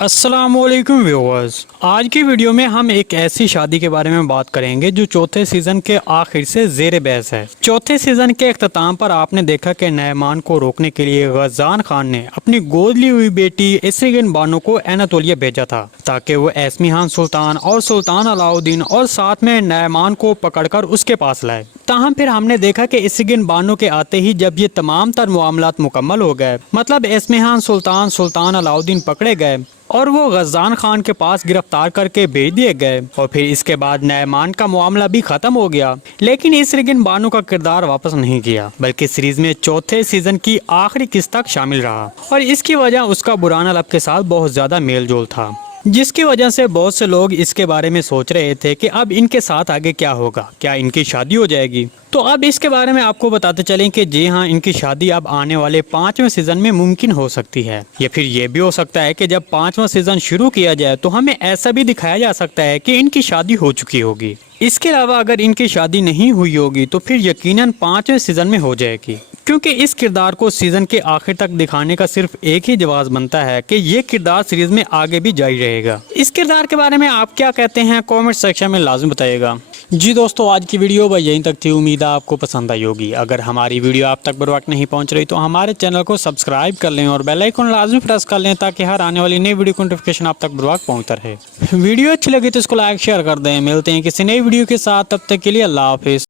अस्सलामुअलैकुम व्यूअर्स, आज की वीडियो में हम एक ऐसी शादी के बारे में बात करेंगे जो चौथे सीजन के आखिर से ज़ेर बहस है। चौथे सीजन के अख्ताम पर आपने देखा कि नयमान को रोकने के लिए गज़ान खान ने अपनी गोद ली हुई बेटी इसरिगन बानो को एनातोलिया भेजा था ताकि वो एस्मीहान सुल्तान और सुल्तान अलाउद्दीन और साथ में नयमान को पकड़कर उसके पास लाए। ताहम फिर हमने देखा कि इसरिगन बानो के आते ही जब ये तमाम तर मामलात मुकम्मल हो गए, मतलब एस्मीहान सुल्तान अलाउद्दीन पकड़े गए और वो गज़ान खान के पास गिरफ्तार करके भेज दिए गए और फिर इसके बाद नयमान का मामला भी खत्म हो गया। लेकिन इसरिगन बानो का किरदार वापस नहीं किया, बल्कि सीरीज में चौथे सीजन की आखिरी किस्त तक शामिल रहा और इसकी वजह उसका बुराना लब के साथ बहुत ज्यादा मेल जोल था, जिसकी वजह से बहुत से लोग इसके बारे में सोच रहे थे कि अब इनके साथ आगे क्या होगा, क्या इनकी शादी हो जाएगी। तो अब इसके बारे में आपको बताते चलें कि जी हाँ, इनकी शादी अब आने वाले 5वें सीजन में मुमकिन हो सकती है, या फिर ये भी हो सकता है कि जब 5वां सीजन शुरू किया जाए तो हमें ऐसा भी दिखाया जा सकता है कि इनकी शादी हो चुकी होगी। इसके अलावा अगर इनकी शादी नहीं हुई होगी तो फिर यकीनन 5वें सीजन में हो जाएगी, क्योंकि इस किरदार को सीजन के आखिर तक दिखाने का सिर्फ एक ही जवाब बनता है कि ये किरदार सीरीज में आगे भी जारी रहेगा। इस किरदार के बारे में आप क्या कहते हैं, कमेंट सेक्शन में लाजमी बताइएगा। जी दोस्तों, आज की वीडियो बस यहीं तक थी। उम्मीद है आपको पसंद आई होगी। अगर हमारी वीडियो आप तक बर वक्त नहीं पहुंच रही तो हमारे चैनल को सब्सक्राइब कर लें और बेल आइकन लाजमी प्रेस कर लें ताकि हर आने वाली नई वीडियो की नोटिफिकेशन आप तक बर वक्त पहुंचता रहे। वीडियो अच्छी लगी तो इसको लाइक शेयर कर दें। मिलते हैं किसी नई वीडियो के साथ, तब तक के लिए अल्लाह हाफिज़।